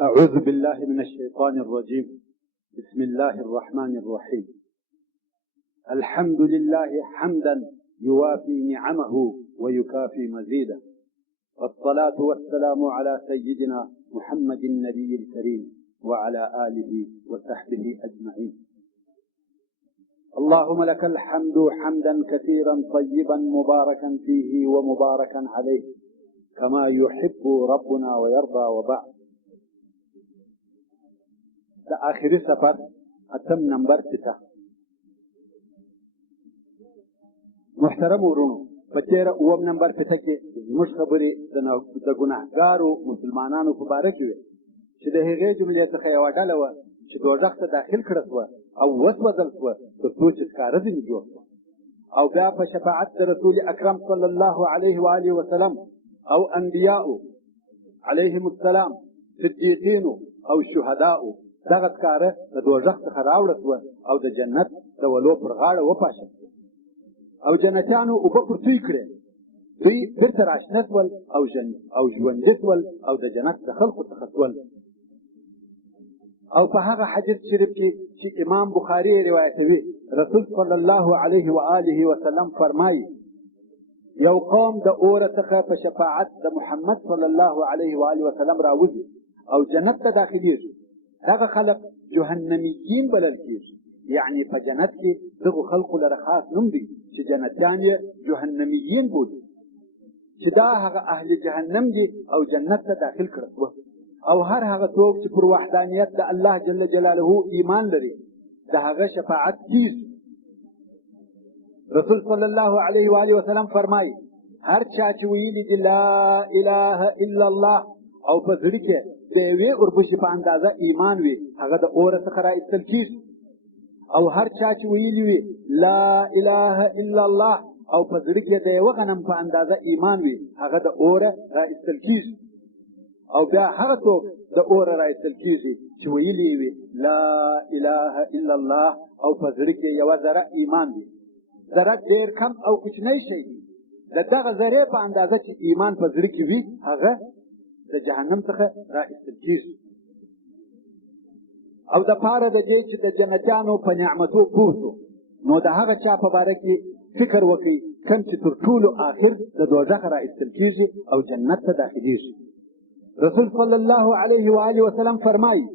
أعوذ بالله من الشيطان الرجيم. بسم الله الرحمن الرحيم. الحمد لله حمدا يوافي نعمه ويكافي مزيده، والصلاة والسلام على سيدنا محمد النبي الكريم وعلى آله وصحبه أجمعين. اللهم لك الحمد حمدا كثيرا طيبا مباركا فيه ومباركا عليه كما يحب ربنا ويرضى. وبعد، دا آخری سفر اتم نمبر 6. محترم ورونو، په تېره اووم نمبر 6 کې زموږ خبرې د ګناهګارو مسلمانانو په باره کې وې چې د هغې جملې څخه یوه ډله وه چې دوزخ ته داخل کړه شوه او وسوځل شوه تر څو چې ښکاره ځینې جوړ شوه، او بیا په شفاعت د رسول اکرم صلی الله علیه و آله وسلم او انبیاءو علیهم السلام، صدیقینو او شهداءو دغه ښکاره د دوزخ څخه راوړه شوه او د جنت د ولو پر غاړه وپاشل شوه، او جنتیانو اوبه پر توی کړې. دوی بېرته راشنه شول او ژوندي شول او د جنت د خلقو څخه شول. او په هغه حدیث شریف کې چې امام بخاري روایتوي، رسول صلی الله علیه و آله وسلم فرمایي یو قوم د اوره څخه په شفاعت د محمد صلی الله علیه و آله وسلم راوځي او جنت ته داخليږي. دغه خلق جهنميين بلل کېږي، یعنی په جنت کې دغو خلقو لره خاص نوم دی چې جنتیان یې جهنميين بولي، چې دا هغه اهل جهنم دي او جنت ته داخل کړه شوه. او هر هغه څوک چې پر وحدانیت د الله جل جلاله ایمان لري د هغه شفاعت کیږي. رسول صلی الله علیه و آله وسلم فرمایي هر چا چې ویلي دي لا اله الا الله او په زړه کې د یوې اوربشې په اندازه ایمان وي، هغه د اوره څخه راایستل کیږي. او هر چا چې ویلي وي لا اله الا الله او په زړه کې د یوه غنم په اندازه ایمان وي، هغه د اوره راایستل کیږي. او بیا هغه څوک د اوره راایستل کیږي چې ویلي وي لا اله الا الله او په زړه کې یوه ذره ایمان وي. ذره ډېر کم او کوچنی شی دی، د دغه ذرې په اندازه چې ایمان په زړه کې وي هغه د جهنم څخه راایستل کیږي. او د پاره د دې چې د جنتیانو په نعمتو پوه شو، نو د هغه چا په باره کې فکر وکړي کوم چې تر ټولو آخر د دوزخ راایستل کیږي او جنت ته داخليږي. رسول صلی الله علیه و آله وسلم فرمایي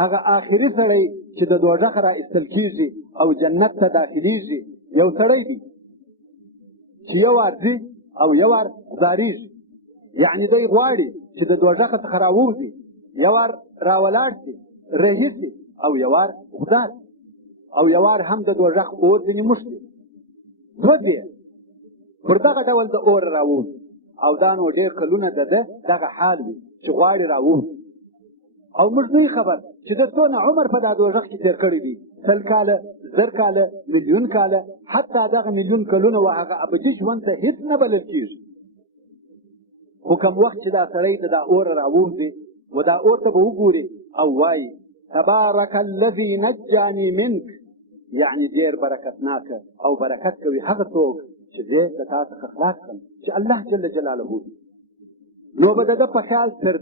هغه آخري سړی چې د دوزخ راایستل کیږي او جنت ته داخليږي یو سړی دی چې یو وار ځي او یو وار ځارېږي، یعنی دی غواړي چې د دوزخ څخه راووځي، یو وار راولاړ شي رهي شي او یو وار غدا شي، او یو وار هم د دوزخ اور ځینې موښتي دوه دی پر دغه ډول د اور راووځي. او دا نو ډېر کلونه د ده دغه حال وي چې غواړي راووځي. او موږ نه خبر چې د څونه عمر په دا دوزخ کې تېر کړی دی، 100 کاله، 1000 کاله، میلیون کاله، حتی دغه میلیون کلونه و هغه ابدي ژوند ته هېڅ نه بلل کېږي. خو کوم وخت چې دا سړی د دا اور راووځي و دا اور ته به وګوري او وایي تبارک الذي نجاني منک، یعنی ډېر برکتناکه او برکت کوي هغه څوک چې زه د تا څخه خلاص کړم، چې الله جل جلاله دی. نو به د ده په خیال تر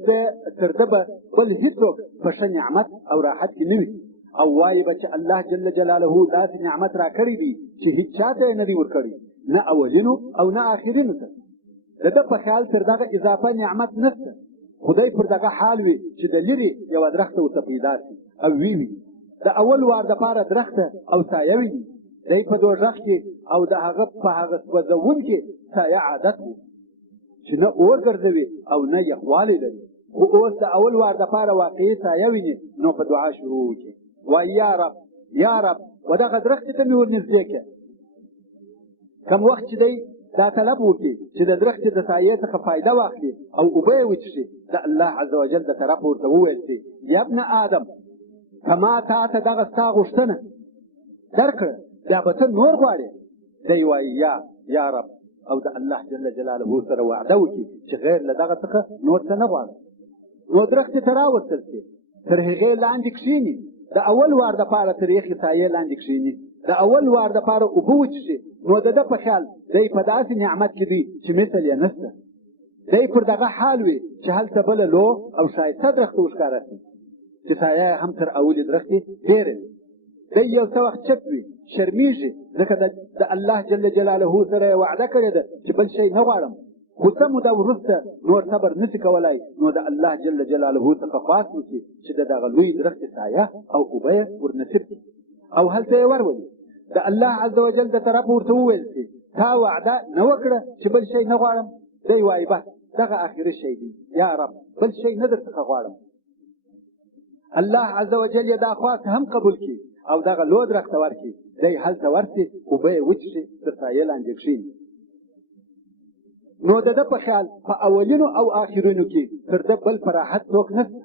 ده به بل هېڅوک په ښه نعمت او راحت کې نه وي، او وایي به چې الله جل جلاله داسې نعمت را کړی دی چې هېڅ چا ته یې نه دی ورکړی، نه اولینو او نه آخرینو ته. د ده په خیال تر دغه اضافه نعمت نشته. خدای پر دغه حال وي چې د لرې یوه درخته ورته پیدا شي او وي د اول وار دپاره درخته او سایه ویني. دی په دوزخ کې او د هغه په هغه سوځونکې سایه عادت و چې نه اور ګرځوي او نه یخوالی لري. خو اوس د اول وار دپاره واقعي سایه ویني، نو په دعا شروع وکړي، وایي یا رب یا رب و دغه درختې ته مې ورنږدې کړه. کم وخت چې دی دا طلب وکړي چې د درختې د سایې څخه فایده واخلي او اوبه یې وڅښي، د الله عز وجل د طرفه ورته وویل شي یا ابن آدم کما تا ته دغه ستا غوښتنه درکړه بیا به ته نور غواړې. دی وایي یا رب، او د الله جل جلاله سره وعده وکړي چې غیر له دغه څخه نور څه نه غواړم. نو درختې ته راوستل شي، تر هغې لاندې کښېني، د اول وار دپاره تر یخې سایې لاندې کښېني، د اول وار دپاره اوبه وڅښي. نو د ده په خیال دی په داسې نعمت کې دی چې مثل یې نشته، دی پر دغه حال وي چې هلته بله لو او ښایسته درخته وښکاره شي چې سایه یې هم تر اولې درختې ډېره وي. دی یو څه وخت چپ وي، شرمېږي، ځکه د الله جل جلاله سره یې وعده کړې ده چې بل شی نه غواړم، خو څه موده وروسته نور صبر نشي کولی، نو د الله جل جلاله څخه خواست وکړي چې د دغه لوی درختې سایه او اوبه یې ورنصیب کړي او هلته یې ورولي. د الله عز وجل د طرفه ورته وویل چې تا وعده نه وکړه چې بل شی نه غواړم؟ دی وایي بس دغه آخري شی دی یا رب، بل شی نه در څخه غواړم. الله عز وجل یې دا خواست هم قبول کړي او دغه لو درخته ورکړي. دی هلته ورسي، اوبه یې وچښي، تر سایې لاندې کښېني. نو د ده په خیال په اولینو او آخرینو کې تر ده بل په راحت څوک نشته.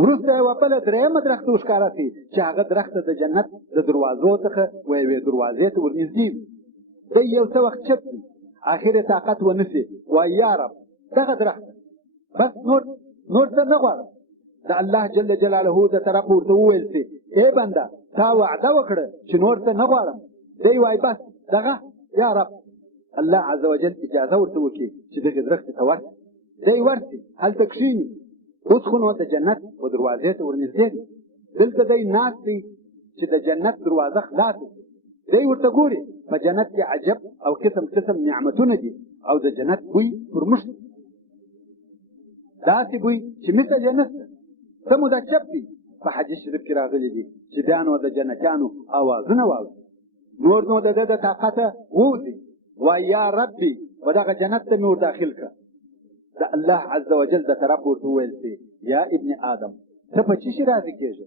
وروسته یوه بله درېیمه درخته وښکاره شي چې هغه درخته د جنت د دروازو څخه و یوې دروازې ته ورنږدې وي. دی یو څه وخت چپ وي، آخر یې طاقت ونه شي، وایي یا رب دغه درخته بس نور څه نه غواړم. د الله جل جلاله د طرفه ورته وویل شي ای بنده تا وعده وکړه چې نور څه نه غواړم. دی وایي بس دغه یا رب. الله عز وجل اجازه ورته وکړي چې دغې درختې ته ورسي. دی ورسي، هلته کښېني، اوس خو نو د جنت و دروازې ته ورنږدې دی. دلته دی ناست دی چې د جنت دروازه خلاصه شي. دی ورته ګوري په جنت کې عجب او قسم قسم نعمتونه دي او د جنت بوی پر موږ دی، داسې بوی چې مثل یې نشته. څه موده چپ دی. په حدیث شریف کې راغلی دي چې بیا نو د جنتیانو اوازونه واوري، نور نو د ده د طاقته ووځي، وایي یا ربي و دغه جنت ته مې ور داخل کړه. د الله عز وجل د طرف ورته وویل شي یا ابن آدم ته په څه شي راضي کېږې؟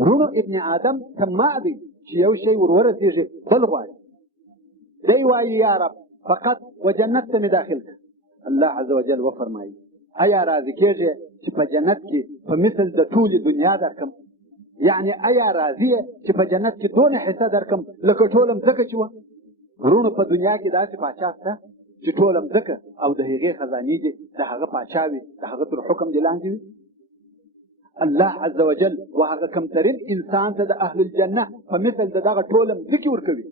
ورونو ابن آدم طماع دی چې یو شی ور ورسېږي بل غواړي. دی وایي یا رب فقط و جنت ته مې داخل کړه. الله عز وجل وفرمایي ایا راضي کېږې چې په جنت کې په مثل د ټولې دنیا درکم؟ یعنی ایا راضي یې چې په جنت کې دونه حصه درکم لکه ټوله مځکه چې وه؟ ورونو په دنیا کې داسې پاچا شته چې ټوله مځکه او د هغې خزانې دي د هغه پاچا وي، د هغه تر حکم دې لاندې وي؟ الله عز وجل و هغه کمترین انسان ته د اهل الجنه په مثل د دغه ټوله مځکې ورکوي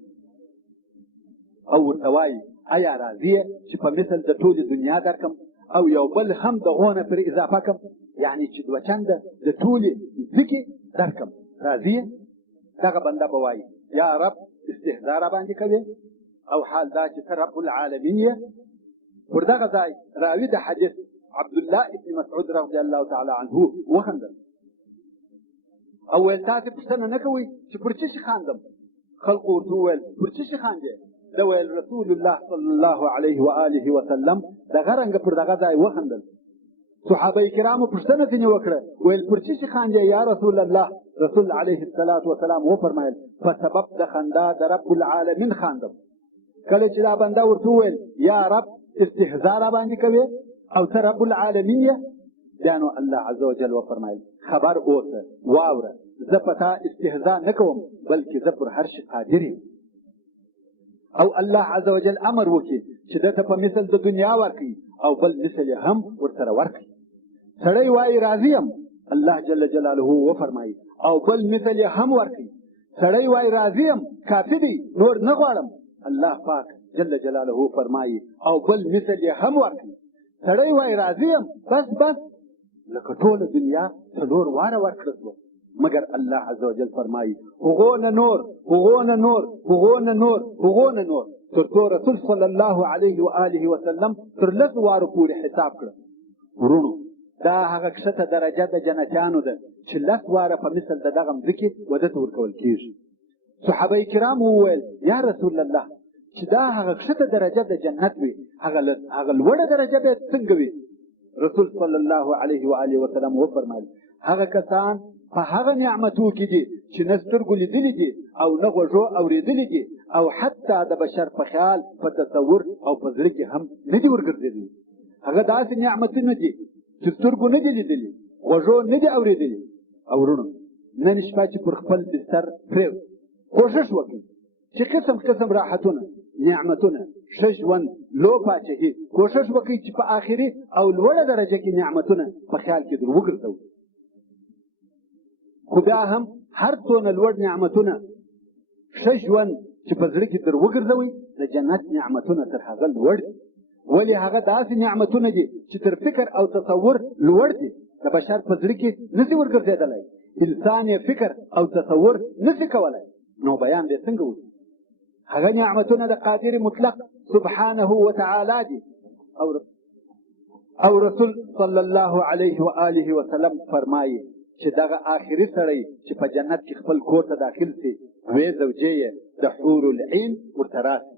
او ورته وایي ایا راضي یې چې په مثل د ټولې دنیا درکم او یو بل هم دغو نه پر اضافه کم، یعنی چې دوه چنده د ټولې ځمکې درکم؟ راضي یې؟ دغه بنده به وایي یا رب استهزا را باندې کوې او حال دا چې ته رب العالمین یې. پر دغه ځای راوي د حدیث عبدالله ابن مسعود رضی الله تعالی عنه وخندل او ویل تاسې پوښتنه نه کوئ چې پر څه شي خاندم؟ خلقو ورته وویل پر څه شي خاندې؟ ده ویل رسول الله صلی الله علیه و آله وسلم دغه رنګه پر دغه ځای وخندل. صحابه کرامو پوښتنه ځینې وکړه، ویل پر څه شي خاندې یا رسول الله؟ رسول علیه الصلاة وسلام وفرمایل په سبب د خندا د رب العالمین خاندم. کله چې دا بنده ورته وویل یا رب استهزا را باندې کوې او ته رب العالمین یې، بیا نو الله عز وجل وفرمایل خبر اوسه واوره زه په تا استهزا نه کوم بلکې زه پر هر شي قادر یم. او الله عز وجل امر وکړي چې ده ته په مثل د دنیا ورکړي او بل مثل یې هم ورسره ورکړي. سړی وایي راضي یم، الله جل جلاله وفرمایي او بل مثل یې هم ورکړي. سړی وایي راضي یم، کافي دی، نور نه غواړم، الله پاک جل جلاله فرمایي او بل مثل یې هم ورکړي. سړی وایي راضي یم، بس لکه ټوله دنیا څلور واره ورکړه شوه، مگر الله عز وجل فرمایي هغو نه نور هغو نه نور هغو نه نور هغو نه نور، تر څو رسول صلی الله علیه و آله وسلم تر لسو وارو پورې حساب کړه. ورونو دا هغه کښته درجه د جنتیانو ده چې لس واره په مثل د دغه مځکې وده ته ورکول کېږي. صحابه کرام وویل یا رسول الله چې دا هغه کښته درجه د جنت وي، هغه لوړه درجه به څنګه وي؟ رسول صلی الله علیه و آله وسلم وفرمایل هغه کسان په هغه نعمتو کې دي چې نه سترګو لیدلي دي او نه غوږو اورېدلي دي او حتی د بشر په خیال په تصور او په زړه کې هم نه دي ورګرځېدلي. هغه داسې نعمتونه دي چې سترګو نه دي لیدلي، غوږو نه دي اورېدلي. او ورونو نن شپه چې پر خپل بستر پرېوځئ، کوښښ وکړئ چې قسم قسم راحتونه، نعمتونه، ښه ژوند، لو پاچهي، کوښښ وکړئ چې په آخري او لوړه درجه کې نعمتونه په خیال کې در وګرځوئ. خو بیا هم هر څونه لوړ نعمتونه، ښه ژوند چې په زړه کې در وګرځوئ، د جنت نعمتونه تر هغه لوړ دي. ولې هغه داسې نعمتونه دي چې تر فکر او تصور لوړ دي د بشر په زړه کې نشي ورګرځېدلی انسان یې فکر او تصور نشي کولی نو بیان به څنګه وکړي هغه نعمتونه د قادر مطلق سبحانه وتعالی دي او رسول صلی الله علیه و آله وسلم فرمایي چې دغه آخري سړی چې په جنت کې خپل کور ته داخل شي دوې زوجې یې د حور العین ورته راسي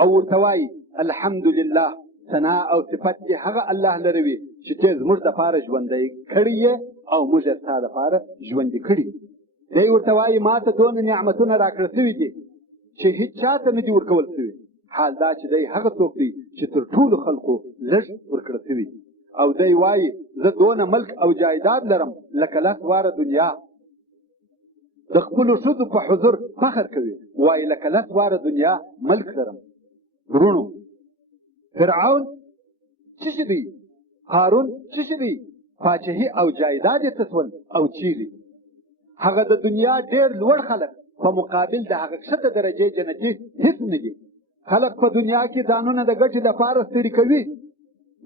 او ورته وایي الحمدلله ثنا او صفت کې هغه الله لره وي چې ته زموږ دپاره ژوندی کړی یې او موږ یې ستا دپاره ژوندي کړي دی ورته وایي ما ته دونه نعمتونه راکړه سوي دي چې هېڅ چا ته نه دي ورکول سوي حال دا چې دی هغه څوک دی چې تر ټولو خلقو لږ ورکړه سوي او دی وایي زه دونه ملک او جایداد لرم لکه لس واره دنیا د خپلو ښځو په حضور فخر کوي وایي لکه لس واره دنیا ملک لرم ورونو فرعون څه شي دی هارون څه شي دی پاچهي او جایداد یې څه شول او چیرې هغه د دنیا ډېر لوړ خلک په مقابل د هغه کښته درجې جنتي هېڅ نه دي خلک په دنیا کې ځانونه د ګټې دپاره ستړي کوي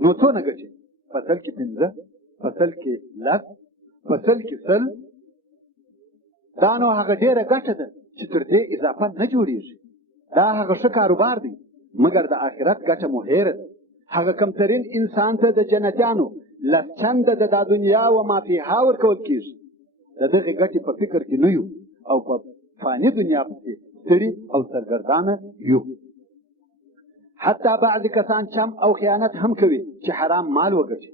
نو څونه ګټې په سل کې 15 په سل کې 10 په سل کې 100 دا نو هغه ډېره ګټه ده چې تر دې اضافه نه جوړېږي دا هغه ښه کاروبار دی مګر د آخرت ګټه مو هېره ده هغه کمترین انسان ته د جنتیانو لس چنده د دا دنیا و ما فیها ورکول کېږي د دغې ګټې په فکر کې نه یو او په فاني دنیا پسې ستړي او سرګردانه یو حتی بعضې کسان چم او خیانت هم کوي چې حرام مال وګټي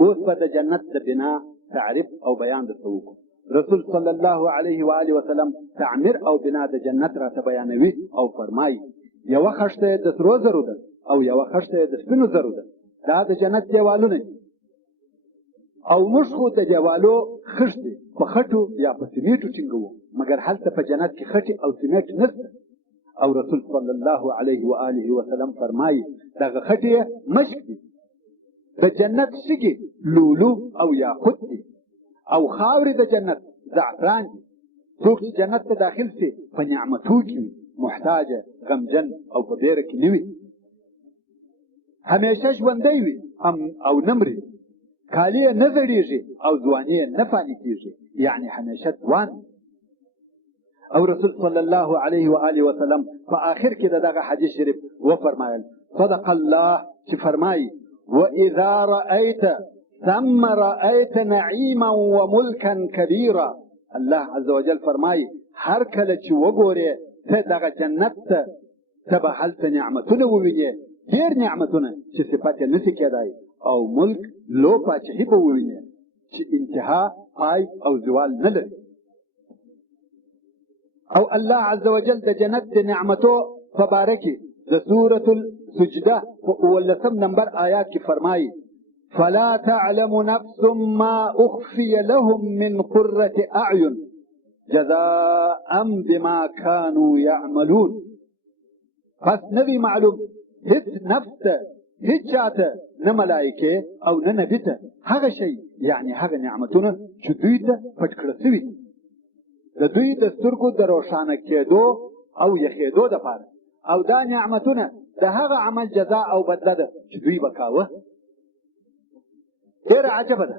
اوس به د جنت د بنا تعریف او بیان درته وکړو رسول صلی الله علیه و آله وسلم تعمیر او بنا د جنت راته بیانوي او فرمایي یوه خښته یې د سرو زرو ده او یوه خښته یې د سپینو زرو ده دا د جنت دیوالونه دي او موږ خو د دیوالو خښتې په خټو یا په سیمېټو ټینګوو مګر هلته په جنت کې خټې او سیمېټ نشته او رسول صلی الله علیه و آله وسلم فرمایي دغه خټې یې مشک دي د جنت شګې لولو او یاقوت دي او خاورې د جنت زعفران دي څوک چې جنت ته داخل سي په نعمتو کې وي محتاجه غمجن او په بیره کې نه وي همیشه ژوندی وي او نه مري کالي یې نه زړېږي او ځواني یې نه فاني کېږي یعنې همیشه ځوان او رسول صلی الله علیه و آله وسلم په آخر کې د دغه حدیث شریف وفرمایل صدق الله چې فرمایي واذا رأيت ثم رأيت نعیما وملکا کبیرا الله عز وجل فرمایي هر کله چې وګورې ته دغه جنت ته به هلته نعمتونه ووینې ډېر نعمتونه چې صفت یې نشي کېدای او ملک لو پاچهي به ووینې چې انتها پای او زوال نه لري او الله عز وجل د جنت د نعمتو په باره کې د سورة السجده په 19 نمبر آیات کې فرمایي فلا تعلم نفس ما اخفي لهم من قرة اعین جزاء بما كانوا يعملون پس نوی معلوم هیڅ نفس ته هیڅ چاته نه ملایکې او نه نبي ته هغه شی یعنې هغه نعمتونه چې دوی ته پټ کړه سوي د دوی د سترګو د روښانه کېدو او یخېدو دپاره او دا نعمتونه د هغه عمل جزا او بدله ده چې دوی به کاوه ډېره عجبه ده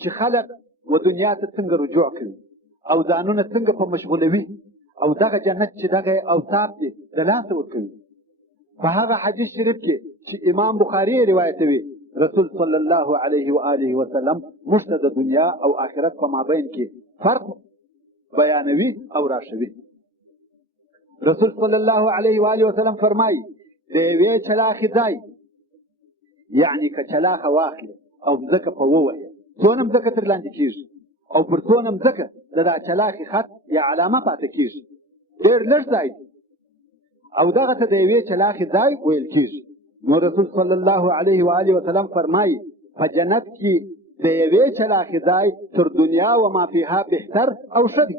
چې خلق و دنیا ته څنګه رجوع کوي او ځانونه څنګه په مشغولوي او دغه جنت چې دغه اوصاف دي د لاسه ورکوي په هغه حدیث شریف کې چې امام بخاري روایتوي رسول صلی الله علیه و آله وسلم موږ ته د دنیا او آخرت په مابین کې فرق بیانوي او راشوي رسول صلی الله علیه و آله وسلم فرمایي د یوې چلاخې ځای یعنې که چلاخه واخلې او مځکه په ووهې څونه مځکه تر لاندې کېږي او پر څونه مځکه د دا چلاخې خط یا علامه پاته کېږي ډېر لږ ځای دی او دغه ته د یوې چلاخې ځای ویل کېږي نو رسول صلی الله علیه و آله وسلم فرمایي په جنت کې د یوې چلاخې ځای تر دنیا و ما فیها بهتر او ښه دی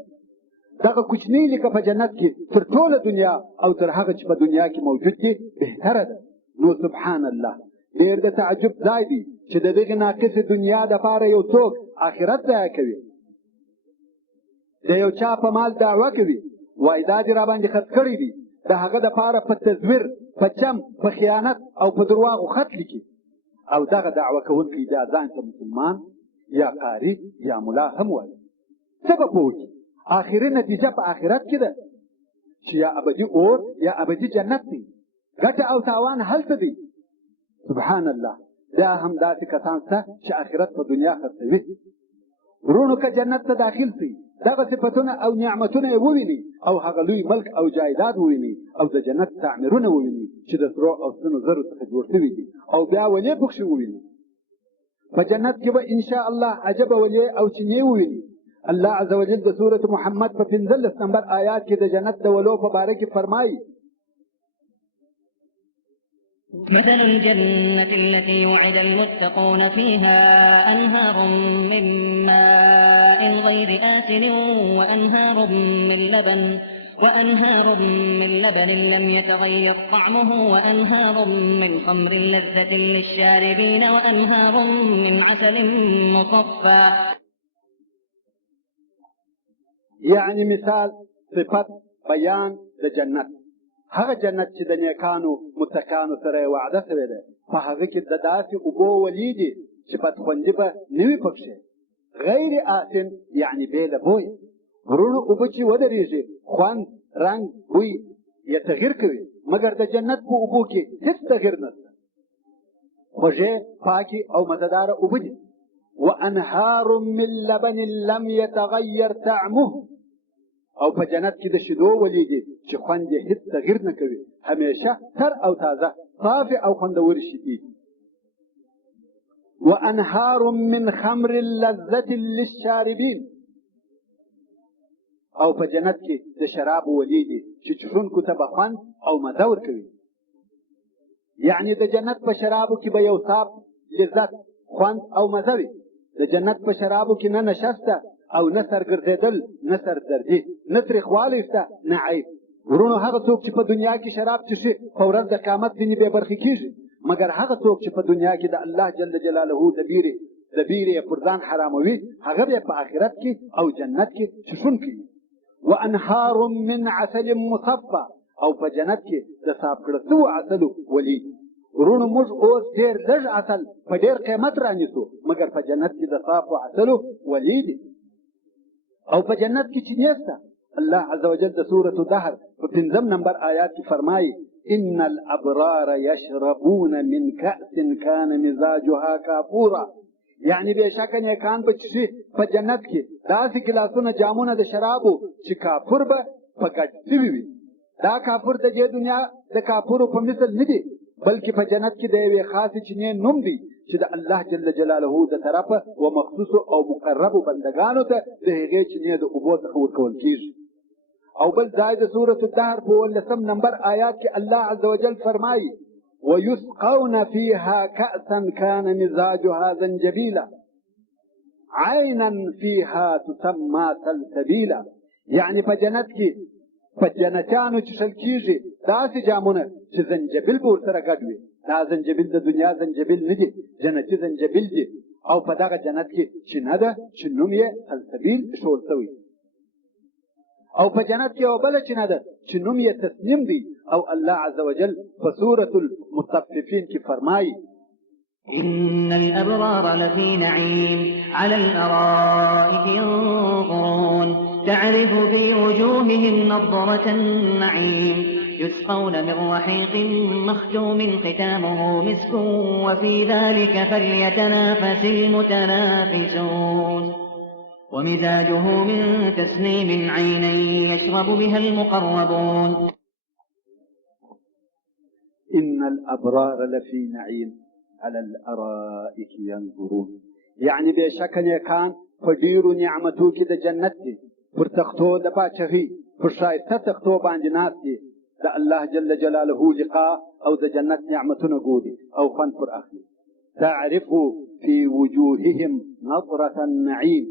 دغه کوچنۍ لیکه په جنت کې تر ټوله دنیا او تر هغه چې په دنیا کې موجود دي بهتره ده نو سبحان الله ډېر د تعجب ځای دی چې د دغې ناقصې دنیا دپاره یو څوک آخرت ضایع کوي د یو چا په مال دعوه کوي وایي دا دې راباندې خرڅ کړی دی د هغه دپاره په تزویر، په چم، په خیانت او په درواغو خط لیکي او دغه دعوه کوونکی دا ځان ته مسلمان یا قاري یا ملا هم وایي. څه به پوه کړي؟ آخري نتیجه په آخرت کې ده چې یا ابدي اور یا ابدي جنت دی. ګټه او تاوان هلته دی. سبحان الله، دا هم داسې کسان شته چې آخرت په دنیا خرڅوي. ورونو که جنت ته داخل شي، دغه صفتونه او نعمتونه یې وویني او هغه لوی ملک او جایداد وویني او د جنت تعمیرونه وویني چې د سرو او سپینو زرو څخه جوړ شوي دي او بیا ولې پکښې وویني. په جنت کې به انشاء الله عجبه ولې او چینې وویني. الله عز وجل د سورة محمد په 15 نمبر آیات کې د جنت د ولو په باره کې فرمایي: مثل الجنة التي وعد المتقون فيها أنهار من ماء غير آسن وأنهار من لبن لم يتغير طعمه وأنهار من خمر لذة للشاربين وأنهار من عسل مصفى. يعني مثال صفت بیان د جنت. هغه جنت چې د نیکانو متقانو سره وعده سوې ده، په هغه کې د داسې اوبو ولي دي چې بدخوندي به نه وي پکښې. غیر آسن یعنې بې له بوی. ورونو اوبه چې ودرېږي خوند، رنګ، بوی یې تغییر کوي، مګر د جنت په اوبو کې هېڅ تغییر نشته. خوږې، پاکې او مزهداره اوبه دي. وانهار من لبن لم يتغیر طعمه. او په جنت کې د شیدو ولي دي چې خوند یې هېڅ تغییر نه کوي، همیشه تر او تازه، صافې او خوندورې شیدې دي. وانهار من خمر لذة للشاربین. او په جنت کې د شرابو ولي دي چې څښونکو ته به خوند او مزه ورکوي. یعنې د جنت په شرابو کې به یو صاف لذت، خوند او مزه وي. د جنت په شرابو کې نه نشه شته او نه سرګرځېدل، نه سردردي، نه تریخوالی شته، نه عیب. ورونو هغه څوک چې په دنیا کې شراب څښي په ورځ د قیامت ځینې بې برخې کېږي، مګر هغه څوک چې په دنیا کې د الله جل جلاله د بیرې یې پر ځان حراموي، هغه به په آخرت کې او جنت کې څښونکی وي. وانهار من عسل مصفى. او په جنت کې د صاف کړه شوو عسلو ولي. ورونو موږ اوس ډېر لږ عسل په ډېر قیمت رانیسو، مګر په جنت کې د صافو عسلو ولي دي. او په جنت کې چینې شته. الله عز وجل د سورة دهر په 5 نمبر آیات کې فرمایي: ان الابرار یشربون من کأس کان مزاجها کافورا. یعنی بېشکه نیکان به څښي په جنت کې داسې ګیلاسونه، جامونه د شرابو چې کافور به په ګډ شوي وي. دا کافور د دې دنیا د کافورو په مثل نه دي، بلکې په جنت کې د یوې خاصې چینې نوم دی چې د الله جل جلاله د طرفه و مخصوصو او مقربو بندگانو ته د هغې چینې د اوبو څخه ورکول کېږي. او بل ځای د سورة الدهر په 18 نمبر آیات کې الله عز وجل فرمایي: ويسقون فيها كأسا كان مزاجها زنجبيلا عينا فيها تسمى سلسبيلا. یعنی په جنت کې په جنتیانو څښل کېږي داسې جامونه چې زنجبیل به ورسره ګډ وي. دا زنجبیل د دنیا زنجبیل نه دي، جنتي زنجبیل دي. او په دغه جنت کې چینه ده چې نوم یې سلسبیل ایښول شوی. او په جنت کې یوه بله چینه ده چې نوم یې تسنیم دی. او الله عز وجل په سورة المطففین کې فرمایي: إن الأبرار لفي نعيم على الأرائك ينظرون تعرف في وجوههم نضرة النعيم يسقون من رحيق مختوم ختامه مسك وفي ذلك فليتنافس المتنافسون ومزاجه من تسنيم عينا يشرب بها المقربون. إن الأبرار لفي نعيم على الأرائك ينظرون. يعني بشك نیکان په ډیرو نعمتو کې د جنت دي، پر تختو د باچهي، پر شایسته تختو باندې ناست دي، د الله جل جلاله لقاء او د جنت نعمتونه ګوري او خوند پر اخلي. تعرف في وجوههم نظرة النعيم.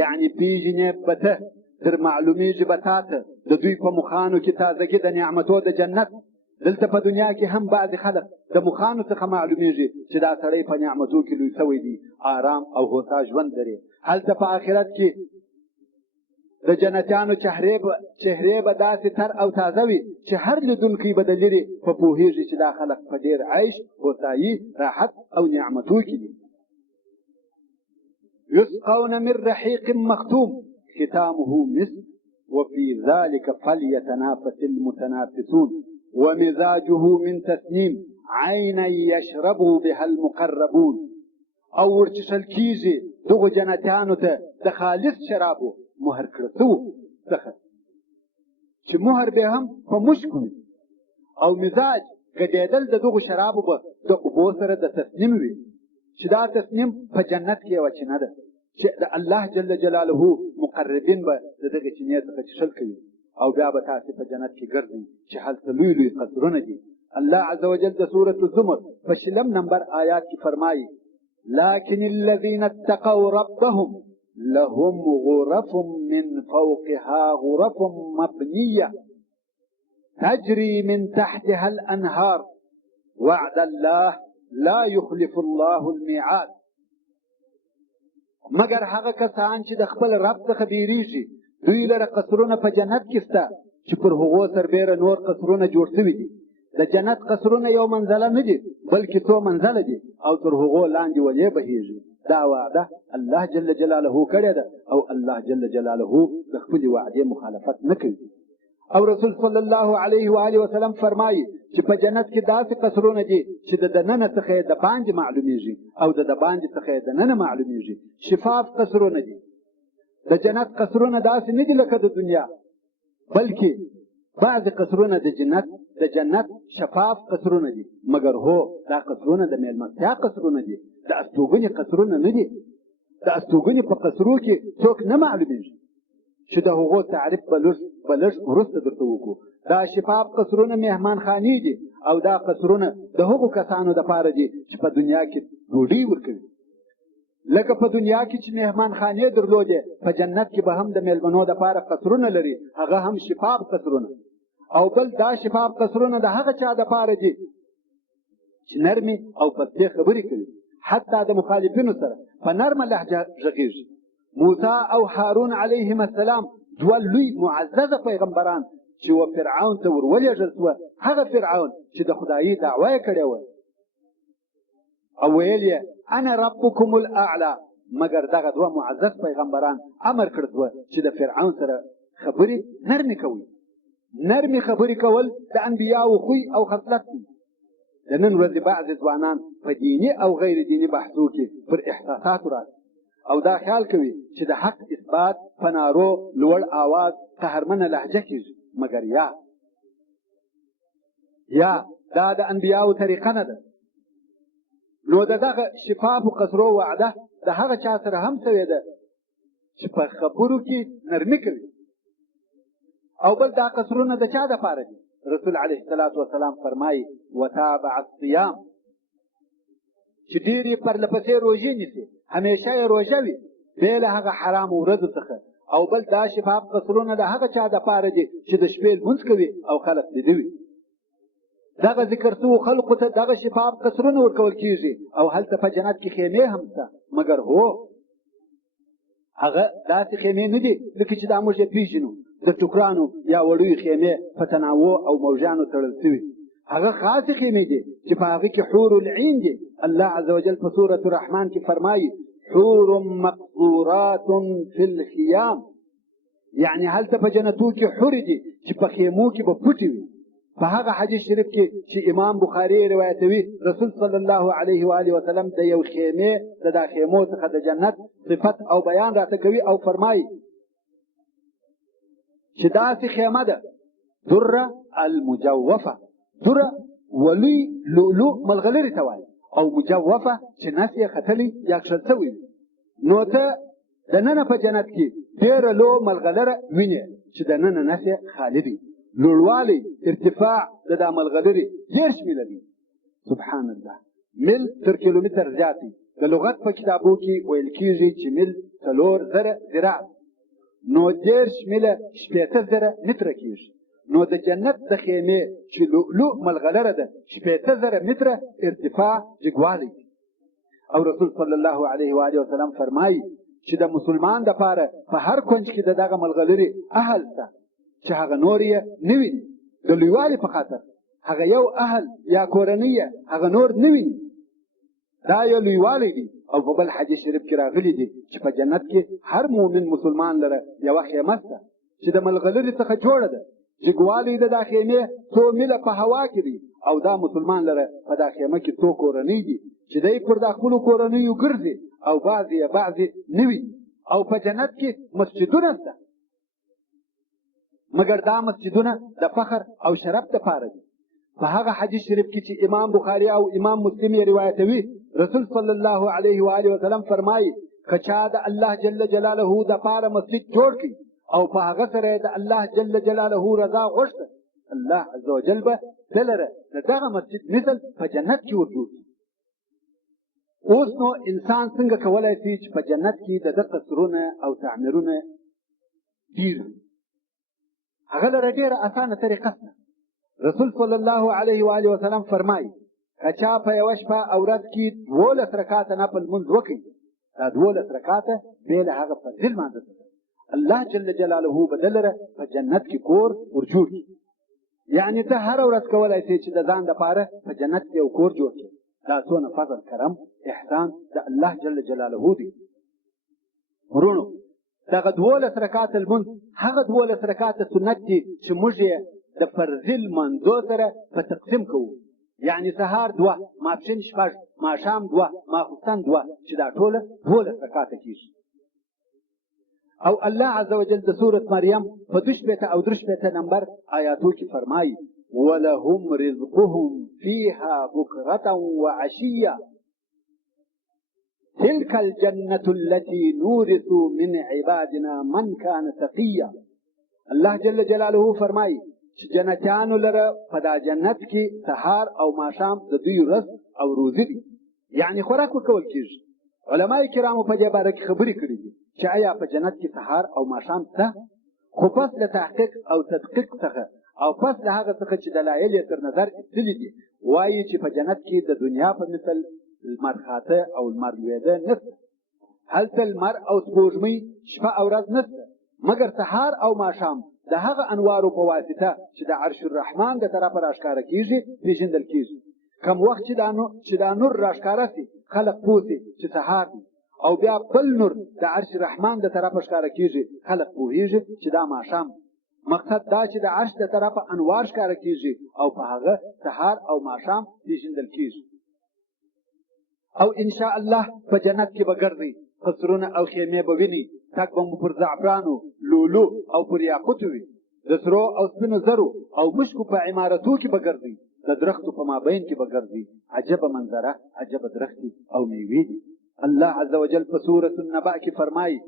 يعني پیژنې به ته، در معلومیږي به تا ته د دوی په مخانو کې تازګي د نعمتو د جنت. دلته په دنیا کې هم بعضې خلک د مخانو څخه معلومیږي چې دا سړی په نعمتو کې لوی شوی دی، آرام او هوسا ژوند لري. هلته په آخرت کې د جنتیانو چهرې به داسې تر او تازه وي چې هر لیدونکی به د لرې په پوهېږي چې دا خلک په ډېر عیش هوسایي راحت او نعمتو کې دي. یسقون من رحیق مختوم ختامه مسک وفي ذلك فليتنافس المتنافسون ومزاجه من تسنيم عينا يشرب بها المقربون. او ورچشل کیږي دغه جنتیانو ته د خالص شرابو مهر کړه شوو څخه چې مهر به هم په مشک وي او مزاج ګډېدل د دغو شرابو به د اوبو سره د تسنیم وي چې دا تسنیم په جنت کې یوه چینه ده چې د الله جل جلاله مقربین به د دغې چینې څخه څښل کوي او بیا به تاسې په جنت کې ګرځئ چې هلته لوی لوی قصرونه دي. الله عز وجل د سورة الزمر په 20 نمبر آیات کې فرمایي لكن الذين اتقوا ربهم لهم غرف من فوقها غرف مبنية تجري من تحتها الأنهار وعد الله لا يخلف الله الميعاد. مگر هغه کسان چې د خپل رب څخه بیریږي دوی لره قصرونه په جنت کې شته چې پر هغو سربیره نور قصرونه جوړ شوي دي. د جنت قصرونه یو منزله نه دي بلکې څو منزله دي او تر هغو لاندې ولې بهیږي. دا وعده الله جل جلاله کړې ده او الله جل جلاله د خپلې وعدې مخالفت نه کوي. او رسول صلی الله علیه و آله وسلم فرمایي چې په جنت کې داسې قصرونه دي چې د دننه څخه یې د باندې معلومیږي او د باندې څخه یې د ننه معلومیږي. شفاف قصرونه دي. د جنت قصرونه داسې نه دي لکه د دنیا بلکې بعض قصرونه د جنت شفاف قصرونه دي مگر هو دا قصرونه د میلمستیا قصرونه دي د استوګنې قصرونه نه دي. د استوګنې په قصرو کې څوک نه معلومیږي چې د هغو تعریف به لږ وروسته درته وکړو. دا شفاف قصرونه مهمانخانې دي او دا قصرونه د هغو کسانو دپاره دي چې په دنیا کې ډوډۍ ورکوي. لکه په دنیا کې چې مهمانخانې درلودې په جنت کې به هم د میلمنو دپاره قصرونه لري هغه هم شفاف قصرونه. او بل دا شفاف قصرونه د هغه چا دپاره دي چې نرمې او پستې خبرې کوي حتی د مخالفینو سره په نرمه لهجه غږېږي. موسی او هارون علیهم السلام دوه لوی معززه پیغمبران چې و فرعون ته ورولېږل شوه هغه فرعون چې د خدایي دعوه یې کړې وه او ویل یې انا ربکم الاعلی. مګر دغه دوه معزز پیغمبران امر کړ چې د فرعون سره خبرې نرمې کوي. نرمې خبرې کول د انبیاو خوی او خصلت دی. د نن ورځې بعضې ځوانان په دیني او غیر دیني بحثو کې پر احساساتو راځي او دا خیال کوي چې د حق اثبات په نارو لوړ آواز قهرمنه لهجه کېږي. مګر یا دا د انبیاو طریقه نه ده. نو دغه شفافو قصرو وعده د هغه چا سره هم سوې ده چې په خبرو کې نرمي کوي. او بل دا قصرونه د چا دپاره دي؟ رسول علیه الصلاة والسلام فرمایي وتابع الصیام چې ډېر یې پرلپسې روژې نیسي همیشه یې روژه وي بې له هغه حرامو ورځو څخه. او بل دا شفاف قصرونه د هغه چا دپاره دي چې د شپې لمونځ کوي او خلک لیده وي. دغه ذکر شوو خلقو ته دغه شفاف قصرونه ورکول کېږي او هلته په جنت کې خیمې هم شته. مګر هو هغه داسې خیمې نه دي لکه چې دا موږ یې پېژنو د ټوکرانو یا وړیو خیمې په تناوع او موجانو تړل شوي. هغه خاصې خیمې دي چې په هغه کې حور العین دي. الله عز وجل په سورة الرحمن کې فرمایي حور مقصورات فی الخیام. یعنی هلته په جنتو کې حور دي چې په خیمو کې به پټې وي. په هغه حدیث شریف کې چې امام بخاري روایتوي رسول صلی الله علیه و آله وسلم د یو خیمې د دا خیمو څخه د جنت صفت او بیان راته کوي او فرمایي چې داسې خیمه ده دره المجوفه. دره ولوی لؤلؤ ملغلرې ته وایي او مجوفه چې نس یې ختلی یا کښل شوی وي. نو ته د ننه په جنت کې ډېره لو ملغلره وینې چې د ننه نس یې خالي دی. لوړوالی ارتفاع د دا ملغلرې 10 میله دی. سبحان الله. مل تر کیلومتر زیات دی. د لغت په کتابو کې ویل کېږي چې مل 4000 ذراع نو 10 میله 80,000 متره کېږي. نو د جنت د خیمې چې لؤلؤ ملغلره ده 80,000 متره ارتفاع جګوالی. او رسول صلی الله علیه و آله وسلم فرمایي چې د مسلمان دپاره په هر کونج کې د دغه ملغلرې اهل شته چې هغه نور یې نه ویني، د لویوالي په خاطر هغه یو اهل یا کورنۍ هغه نور نه ویني. دا یو لویوالی دی. او په بل حدیث شریف کې راغلی دی چې په جنت کې هر مؤمن مسلمان لره یوه خیمه شته چې د ملغلرې څخه جوړه ده. جګوالی د دا خیمې څو میله په هوا کې دی او دا مسلمان لره په دا خیمه کې څو کورنۍ دي چې دی پر دا خپلو کورنیو ګرځي او بعضې نه وي. او په جنت کې مسجدونه شته، مګر دا مسجدونه د فخر او شرف دپاره دي. په هغه حدیث شریف کې چې امام بخاري او امام مسلم یې روایتوي، رسول صلی الله علیه و آله وسلم فرمایي که چا د الله جل جلاله دپاره مسجد جوړ کړي او په هغه سره د الله جل جلاله رضا غوښته، الله عز وجل به ده لره د دغه مسجد مثل په جنت کې ورجوړ کړي. اوس نو انسان څنګه کولی شي چې په جنت کې د ده قصرونه او تعمیرونه ډېر وي؟ هغه لره ډېره اسانه طریقه شته. رسول صلی الله علیه و آله وسلم فرمایي که چا په یوه شپه او ورځ کې 12 رکعاته نفل لمونځ وکړي، دا 12 رکعاته بې له هغه فرضي لمانځه څخه الله جل جلاله به ده لره په جنت کې کور ورجوړ کړي. یعنې ته هره ورځ کولی شې چې د ځان دپاره په جنت کې یو کور جوړ کړي. دا څونه فضل کرم احسان د الله جل جلاله دی. ورونو دغه 12 رکعاته لمونځ هغه 12 رکعاته سنت دي چې موږ یې د فرضي لمانځو سره په تقسیم کوو. یعنې سهار 2، ماپښین 6، ماښام 2، ماخوستن 2، چې دا ټوله 12 رکعاته کېږي. او الله عز وجل د سورة مریم په 2 او 3 نمبر آیاتو کې فرمایي ولهم رزقهم فيها بكرة وعشية تلك الجنة التي نورث من عبادنا من كان تقيا. الله جل جلاله فرمایي چې جنتیانو لره په دا جنت کې سهار او ماښام د دوی رزق او روزي دي، یعنې خوراک ورکول کېږي. علمای کرامو په دې باره کې خبرې کړي دي چې آیا په جنت کې سهار او ماښام شته؟ خو پس له تحقیق او تدقیق څخه او پس له هغه څخه چې دلایل یې تر نظر ایستلي دي وایي چې په جنت کې د دنیا په مثل لمر خاته او لمر لوېده نشته. هلته لمر او سپوږمۍ شپه او ورځ نشته، مګر سهار او ماښام د هغه انوارو په واسطه چې د عرش الرحمن د طرفه راښکاره کېږي پېژندل کېږي. کم وخت چې دا نور راښکاره شي خلک پوه شي چې سهار دی، او بیا بل نور د عرش الرحمن د طرفه ښکاره کېږي خلک پوهېږي چې دا ماښام. مقصد دا چې د عرش د طرفه انوار ښکاره کېږي او په هغه سهار او ماښام پېژندل کېږي. او انشاء الله په جنت کې به ګرځئ، قصرونه او خیمې به وینئ، تګ به مو پر زعفرانو، لولو او پر یاقوتو وي، د سرو او سپینو زرو او مشکو په عمارتو کې به ګرځئ، د درختو په مابین کې به ګرځئ. عجبه منظره، عجبه درختې او میوې دي. الله عز وجل په سورة النبأ کې فرمایي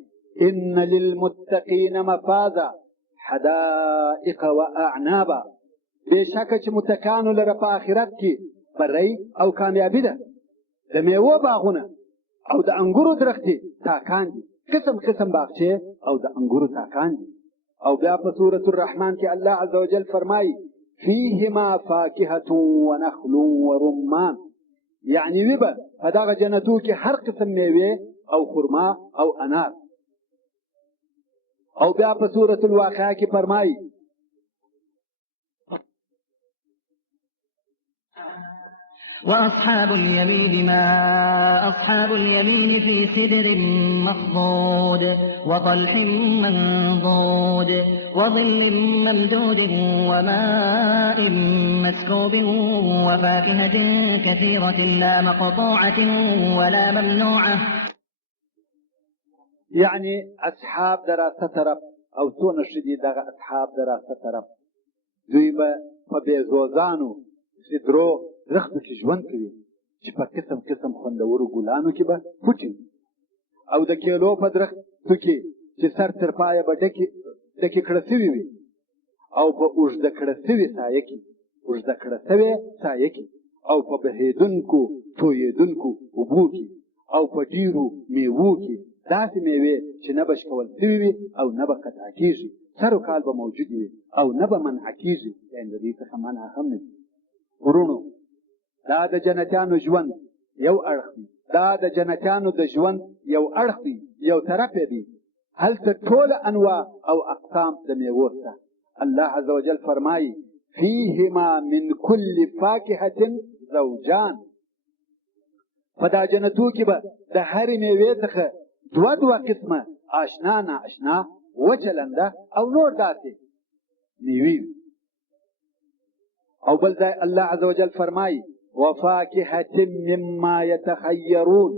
ان للمتقین مفازا حدائق و اعنابا. بېشکه چې متقانو لره په آخرت کې بری او کامیابي ده، د میوو باغونه او د انګورو درختې تاکان دي، قسم قسم باغچې او د انګورو تاکان دي. او بیا په سورة الرحمن کې الله عز وجل فرمایي فیهما فاکهة ونخل ورمان. یعنی وی به په دغه جنتو کې هر قسم میوې او خرما او انار. او بیا په سورة الواقعه کې فرمایي وأصحاب اليمين ما أصحاب اليمين في سدر مخضود وطلح منضود وظل ممدود وماء مسكوب وفاكهة كثيرة لا مقطوعة ولا ممنوعة. يعني أصحاب دراسة طرف أو سون الشديد أصحاب دراسة طرف دوی به په بېزوزانو سدرو درختو کې ژوند کوي چې په قسم قسم خوندورو ګلانو کې به پټي او د کیلو په درختو کې چې سر تر پایه به ډکې کړه سوي وي او په اوږده کړه سوي سایه کې او په بهېدونکو تویېدونکو اوبو کې او په ډېرو میوو کې داسې میوې چې نه به شکول سوي وي او نه به قطع کېږي، سر و کال به موجود وي او نه به منع کېږي، یعنې د دې څخه منع هم نه وي. ورونو دا د جنتیانو ژوند یو اړخ دی، دا د جنتیانو د ژوند یو اړخ دی، یو طرف دی هلته ټول انواع او اقسام د میوو شته. الله عز وجل فرمایي فیهما من کل فاکهة زوجان. په دا جنتو کې به د هرې میوې څخه دوه قسمه آشنا نااشنا وچلنده او نور داسې میوې. او بل ځای الله عز وجل فرمایي وفاکهة مما یتخیرون،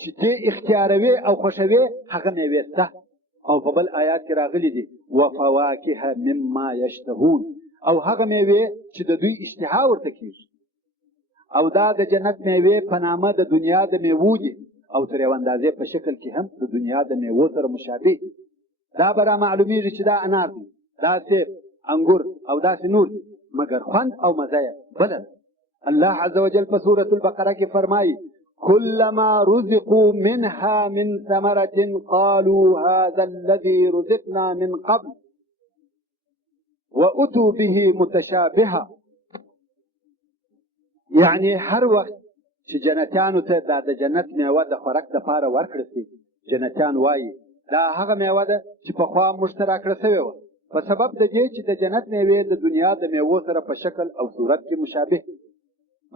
چې دې اختیاروي او خوښوي هغه میوې شته. او په بل آیات کې راغلي دي وفواکه مما یشتهون، او هغه میوې چې د دوی اشتها ورته کېږي. او دا د جنت میوې په نامه د دنیا د میوو دي او تر یو اندازې په شکل کې هم د دنیا د میوو سره مشابه. دا به را معلومیږي چې دا انار دي، دا سیب، انګور او داسې نور، مګر خوند او مزه یې بله ده. الله عز وجل په سورة البقره کې فرمایي كلما رزقوا منها من ثمرة قالوا هذا الذي رزقنا من قبل وأتوا به متشابها. یعنی هر وخت چې جنتیانو ته دا د جنت میوه د خوراک دپاره ورکړه شي، جنتیان وایي دا هغه میوه ده چې پخوا موږ ته راکړه شوې وه، په سبب د دې چې د جنت میوې د دنیا د میوو سره په شکل او صورت کې مشابه،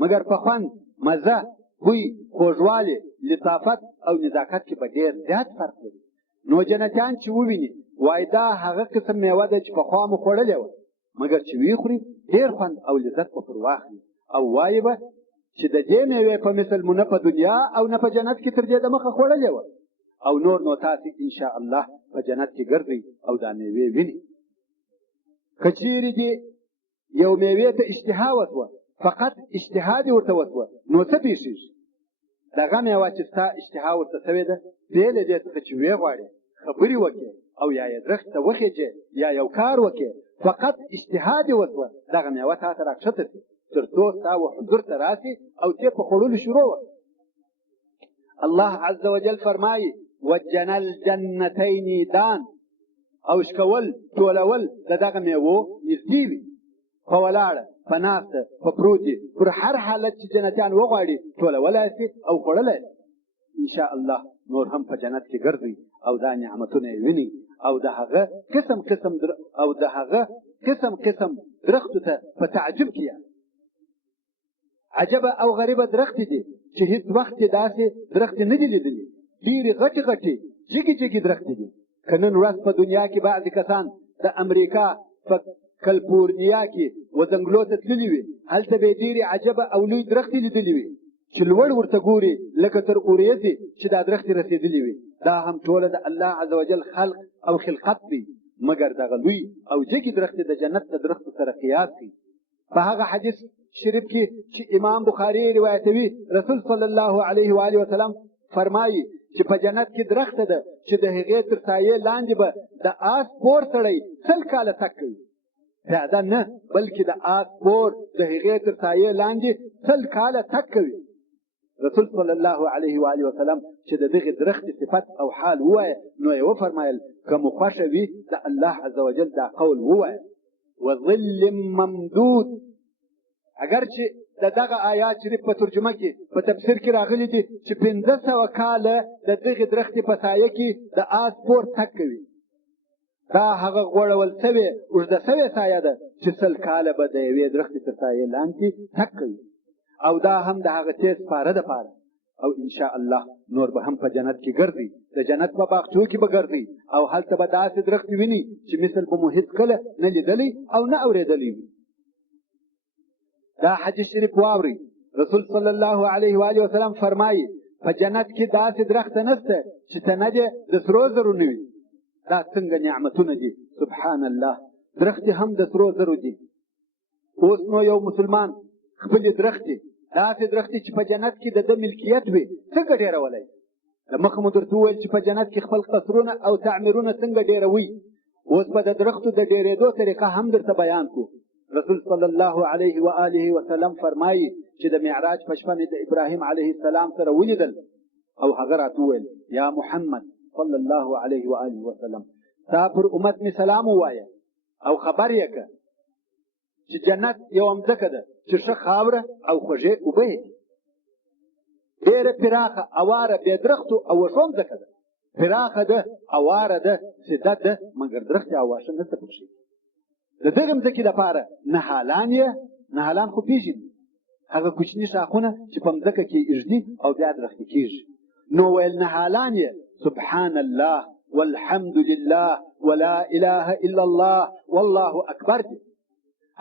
مګر په خوند، مزه، بوی، خوږوالی، لطافت او نزاکت کې به ډېر زیات فرق لري. نو جنتیان چې وویني وایي دا هغه قسم میوه ده چې پخوا مو خوړلې وه، مګر چې ویې خوري ډېر خوند او لذت به پر واخلي. او وایي به چې د دې میوې په مثل مو نه په دنیا او نه په جنت کې تر دې دمخه خوړلې وه. او نور نو تاسې انشاء الله په جنت کې ګرځئ او دا میوې وینئ. که چیرې دې یو میوې ته اشتها وسوه، فقط اشتها دې ورته وسوه، نو څه پېښېږي؟ دغه میوه چې ستا اشتها ورته شوې ده، دې له دې څخه چې ویې غواړې خبرې وکړې او یا یې درخت ته وخېجې یا یو کار وکړې، فقط اشتها دې وسوه، دغه میوه تا ته راکښته شي تر څو ستا و حضور ته راسي او تې په خوړلو شروع وکړه. الله عز وجل فرمایي وجنى الجنتین دان، او شکول ټولول د دغه میوو نږدې وي، په ولاړه، په ناسته، په پروتې، پر هر حالت چې جنتیان وغواړي ټولولی شي او خوړلی شي. انشاء الله نور هم په جنت کې ګرځئ او دا نعمتونه یې وینئ او د هغه قسم قسم درختو ته په تعجب کې یاست. عجبه او غریبه درختې دي چې هیڅ وخت یې داسې درختې نه دي لیدلي. ډېرې غټې غټې جګې جګې درختې دي. که نن ورځ په دنیا کې بعضې کسان د امریکا په کلفورنیا کې وزنګلو ته تللي وي، هلته به یې ډېرې عجبه او لوی درختې لیدلي وي چې لوړ ورته ګوري لکه تر اوریځې چې دا درختې رسېدلي وي. دا هم ټوله د الله عز وجل خلق او خلقت دی، مګر دغه لوی او جګې درختې د جنت د درختو سره قیاس کړي. په هغه حدیث شریف کې چې امام بخاري روایتوي، رسول صلی الله علیه و آله وسلم فرمایي چې په جنت کې درخته ده چې د هغې تر سایې لاندې به د آس پور سړی 100 کاله تګ کوي. پیاده نه، بلکې د آس پور د هغې تر سایې لاندې 100 کاله تګ کوي. رسول صلی الله علیه و آله وسلم چې د دغې درختې صفت او حال ووایه، نو یې وفرمایل که مو خوښه وي د الله عز وجل دا قول ووایه وظل ممدود. اگر چې د دغه آیات شریف په ترجمه کې په تفسیر کې راغلي دي چې 500 کاله د دغې درختې په سایه کې د آس پور تګ کوي. دا هغه غوړول سوې اوږده سوې سایه ده چې 100 کاله به د یوې درختې تر سایې لاندې تګ کوي. او دا هم د هغه تیز پاره دپاره. او انشاء الله نور به هم په جنت کې ګرځئ، د جنت په باغچو کې به ګرځئ او هلته به داسې درختې وینئ چې مثل به مو هېڅکله نه لیدلی او نه اورېدلی وي. دا حدیث شریف واورئ. رسول صلی الله علیه و آله وسلم فرمایي په جنت کې داسې درخته نشته چې تنه دې د سرو زرو نه وي. دا څنګه نعمتونه دي! سبحان الله. درختې هم د سرو زرو دي. اوس نو یو مسلمان خپلې درختې، داسې درختې چې په جنت کې د ده ملکیت وي، څنګه ډېرولی؟ له مخه مو درته وویل چې په جنت کې خپل قصرونه او تعمیرونه څنګه ډېروي. اوس به د درختو د ډېرېدو طریقه هم درته بیان کړو. رسول صلی الله علیه و آله وسلم فرمایي چې د معراج په شپه مې د ابراهیم علیه السلام سره ولیدل او هغه راته وویل یا محمد صلی الله علیه و آله وسلم تا پر امت مې سلام ووایه او خبر یې کړه چې جنت یوه مځکه ده چې ښه خاوره او خوږې اوبه یې دي. ډېره پراخه، اواره، بې درختو او وښو مځکه ده. پراخه ده اواره ده سده ده مګر درخت او واښه نشته پکښې د دغه مځکې دپاره نهالان خو پېژني هغه کوچني شاخونه چې په مځکه کې ایږدي او بیا درختي کېږي نو ویل نهالان یې سبحان الله والحمد لله ولا اله الا الله والله اکبر دي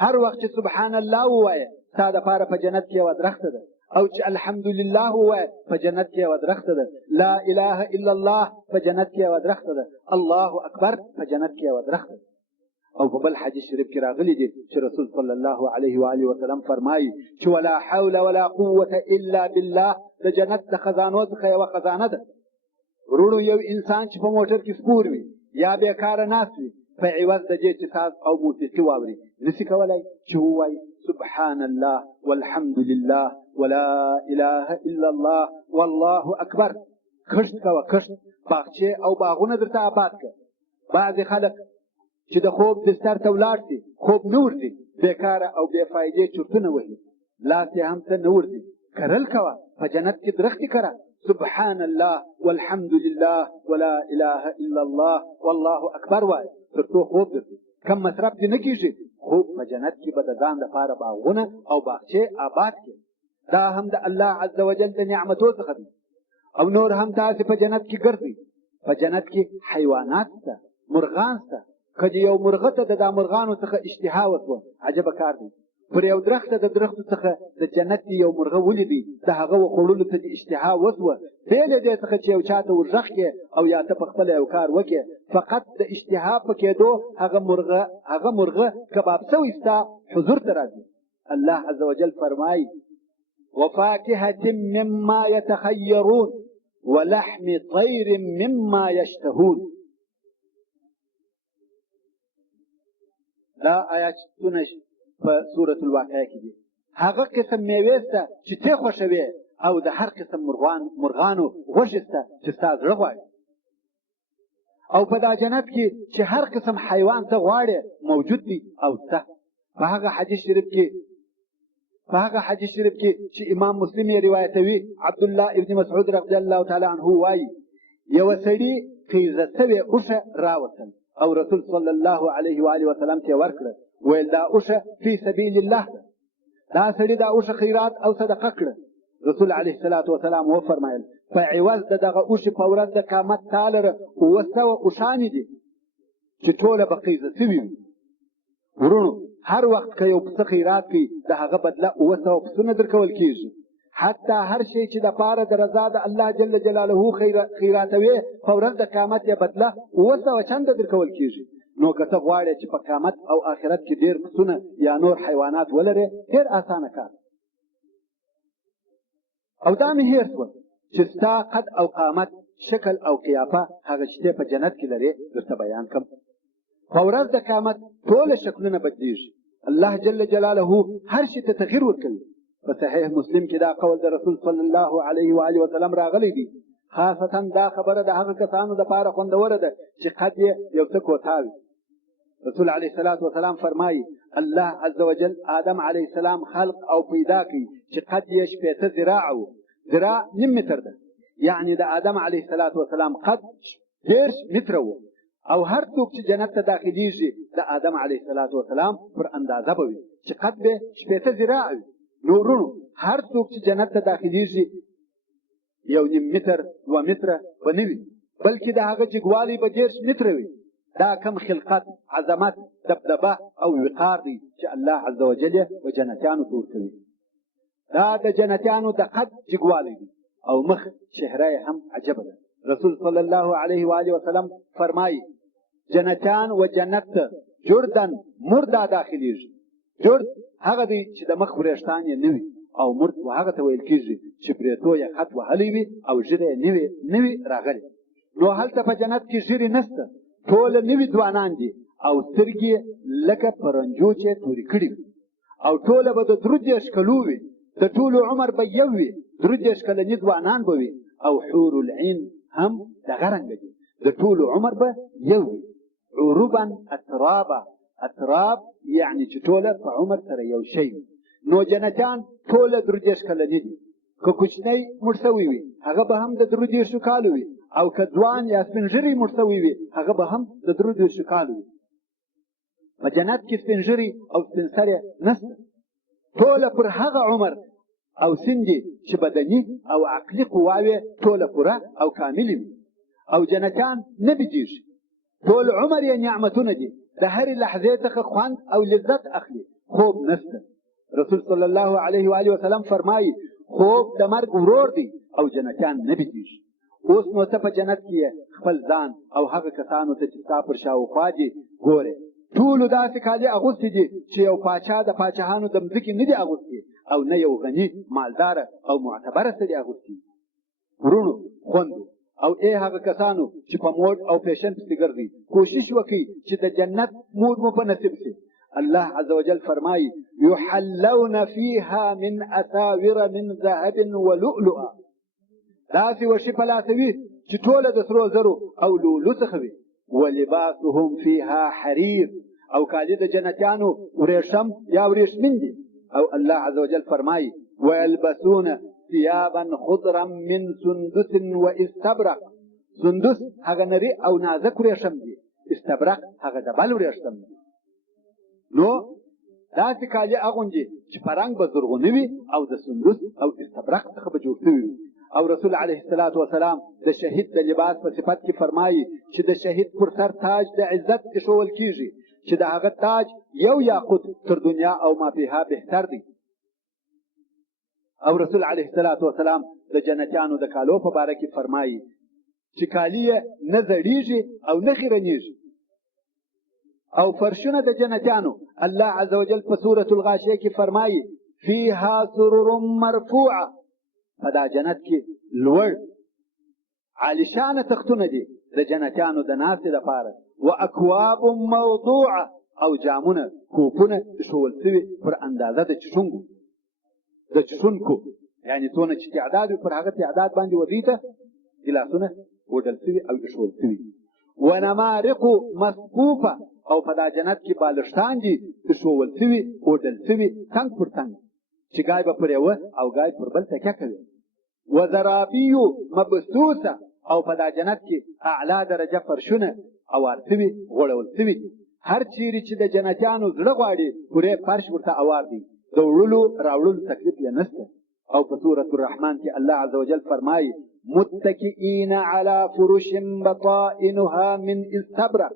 هر وخت چې سبحان الله ووایه ستا دپاره په جنت کې یوه درخته ده او چې الحمدلله ووایه په جنت کې یوه درخته ده لا اله الا الله په جنت کې یوه درخته ده الله اکبر په جنت کې یوه درخته ده او په بل حدیث شریف کې راغلی دي چې رسول صلی الله علیه و آله وسلم فرمایي چې ولا حول ولا قوة الا بالله د جنت د خزانو څخه یوه خزانه ده ورونو یو انسان چې په موټر کې سپور وي یا بیکاره ناست وي په عوض د دې چې ساز او موسیقي واوري نشي کولی چې ووایي سبحان الله والحمد لله ولا اله الا الله والله اکبر کښت کوه کښت باغچې او باغونه درته آباد کړه بعضې خلک چې د خوب بستر ته ولاړ شي خوب نه ورځي بیکاره او بې فایدې چرتونه وهي لاس یې هم څه نه ورځي کرل کوه په جنت کې درختې کره سبحان الله والحمد لله ولا اله الا الله والله اکبر وایه تر څو خوب درځي کم مصرف دې نه کېږي خوب په جنت کې به د ځان لپاره باغونه او باغچې آباد کړي دا هم د الله عز وجل د نعمتو څخه دي او نور هم تاسې په جنت کې ګرځئ په جنت کې حیوانات شته مرغان شته که د یو مرغه ته د دا مرغانو څخه اشتها وسوه عجبه کار دی پر یو درخته د درختو څخه د جنت یو مرغه ولیدي د هغه وخوړلو ته د اشتها وسوه بې له دې څخه چې یو چا ته ورغږ کړې او یا ته پخپله یو کار وکړې فقط د اشتها په کېدو هغه مرغه کباب سوی ستا حضور ته راځي الله عز وجل فرمایي وفاكهة مما يتخيرون ولحم طير مما يشتهون دا آیاتونه په سورة الواقعه کې دي هغه قسم میوې شته چې ته خوښوې او د هر قسم مرغانو غوښې شته چې ستا زړه غواړي او په دا جنت کې چې هر قسم حیوان ته غواړې موجود دي او شته په هغه حدیث شریف کې چې امام مسلم یې روایتوي عبدالله ابن مسعود رضی الله تعالی عنه وایي یوه سړي قیزه سوې اوښه راوتل او رسول صلی الله علیه و آله وسلم ته ورکړه ویل دا اوښه فی سبیل الله ده دا سړي دا اوښه خیرات او صدقه کړه رسول علیه الصلاة وسلام وفرمایل په عوض د دغه اوښې په ورځ د قیامت تا لره 200 اوښانې دي چې ټوله به قیزه سوي وي ورونو هر وخت که یو پسه خیرات کوي د هغه بدله 200 پسونه درکول کېږي حتی هر شی چې د پاره د رضا د الله جل جلاله خیراتوي په ورځ د قیامت یې بدله 200 چنده درکول کېږي نو که ته غواړې چې په قیامت او آخرت کې ډېر پسونه یا نور حیوانات ولرې ډېر اسانه کار او دا مې هېر شوه چې ستا قد او قامت شکل او قیافه هغه چې په جنت کې لرې درته بیان کړم په ورځ د قیامت ټوله شکلونه بدلیږي الله جل جلاله هر شي ته تغییر ورکوي په صحیح مسلم کې دا قول د رسول صلی الله علیه و آله وسلم راغلی دی خاصتا دا خبره د هغه کسانو دپاره خوندوره ده چې قد یې یو څه کوتاوي رسول علیه الصلاة والسلام فرمایي الله عز وجل آدم علیه السلام خلق او پیدا کړي چې قد یې 80 ذراع و ذراع نیم متر ده یعنی د آدم علیه الصلاة والسلام قد 10 متره و او هر څوک چې جنت ته داخليږي د آدم علیه الصلاة والسلام پر اندازه به وي چې قد به 80 ذراع وي نو ورونو هر څوک چې جنت ته داخليږي 1.5 متر 2 متره به نه وي بلکې د هغه جګوالی به 10 متره وي دا کم خلقت عظمت دبدبه او وقار دی چې الله عز وجل په جنتیانو ته ورکوي دا د جنتیانو د قد جګوالی دی او مخ چهره هم عجبه ده رسول صلی الله علیه و آله وسلم فرمایي جنتیان و جنت جردن مردا داخليږي جرد هغه دی چې د مخ وریښتان یې نه وي او مرد و هغه ته ویل کېږي چې پرېتو یې خط وهلی وي او ږیره یې نه وي راغلې نو هلته په جنت کې ږیرې نشته ټوله نوي ځوانان دي او سترګې لکه پرنجو چې تورې کړي وي او ټوله به د 30 کلو وي د ټولو عمر به یو وي 30 کلني ځوانان به وي او حور العین هم دغه رنګه دي د ټولو عمر به یو وي عربا اتراب یعنی چې ټوله په عمر سره یو شی وي نو جنتیان ټوله 30 کلني دي که کوچنی مړ سوی وي هغه به هم د 30 کالو وي او که ځوان یا سپین ږیری مړ شوی وي هغه به هم د 23 کالو وي. په جنت کې سپین ږیری او سپین سرې نشته، ټوله پر هغه عمر او سن دي چې بدني او عقلي قواوې ټوله پوره او کاملې وي. او جنتیان نه بېدېږي، ټول عمر یې نعمتونه دي، د هرې لحظې څخه خوند او لذت اخلي، خوب نشته. رسول صلی الله علیه و آله وسلم فرمایي خوب د مرګ ورور دی او جنتیان نه بېدېږي. اوس نو ته په جنت کې خپل ځان او هغه کسانو ته چې ستا پر شاوخوا دي ګورې، ټولو داسې کالي اغوستي دي چې یو پاچا د پاچاهانو د مځکې نه دي اغوستي او نه یو غني مالداره او معتبره سړي اغوستي. ورونو خوندو او ای هغه کسانو چې په موډ او فیشن پسې ګرځي، کوشش وکړئ چې د جنت موډ مو په نصیب شي. الله عز وجل فرمایي یحلون فیها من اساور من ذهب ولؤلؤا، داسې وشي په لاسه وي چې ټوله د سرو زرو او لولو څخه وي. ولباسهم فیها حریر، او کالي د جنتیانو ورېښم یا ورېښمین دي. او الله عز وجل فرمایي ویلبسون ثيابا خضرا من سندس واستبرق، سندس هغه نری او نازک ورېښم دي، استبرق هغه ډبل ورېښم دي. نو داسې کالي اغوندي چې په رنګ به زرغونه وي او د سندس او استبرق څخه به جوړ شوي وي. او رسول علیه الصلاة والسلام د شهید د لباس په صفت کې فرمایي چې د شهید پر سر تاج د عزت ایښول کیږي چې د هغه تاج یو یاقوت تر دنیا او ما فيها بهتر دی. او رسول علیه الصلاة والسلام د جنتیانو د کالو په باره کې فرمایي چې کالي یې نه زړیږي او نه خیرنیږي. او فرشونه د جنتیانو الله عز وجل په سورة الغاشیه کې فرمایي فيها سرر مرفوعه، په دا جنت کې لوړ عالیشانه تختونه دي د جنتیانو د ناستې دپاره. واکواب موضوعه، او جامونه کوپونه ایښول شوي پر اندازه د چښونکو، یعنی څونه چې تعداد وي پر هغه تعداد باندې وضعي ته ګیلاسونه وډل شوي او ایښول شوي. ونمارق مصفوفه، او په دا جنت کې بالښتان دي ایښول شوي وډل شوي څنګ پر څنګ چې ګای به پر یوه او ګای پر بل تکیه کوي. وزرابیو مبثوثه، او په دا جنت کې اعلی درجه فرشونه اوار شوي غوړول شوي دي. هر چیرې چې د جنتیانو زړه غواړي پورې فرش ورته اوار دی، د وړلو راوړلو تکلیف یې نشته. او په سورة الرحمن کې الله عز وجل فرمایي متکئین علی فرش بطائنها من استبرق،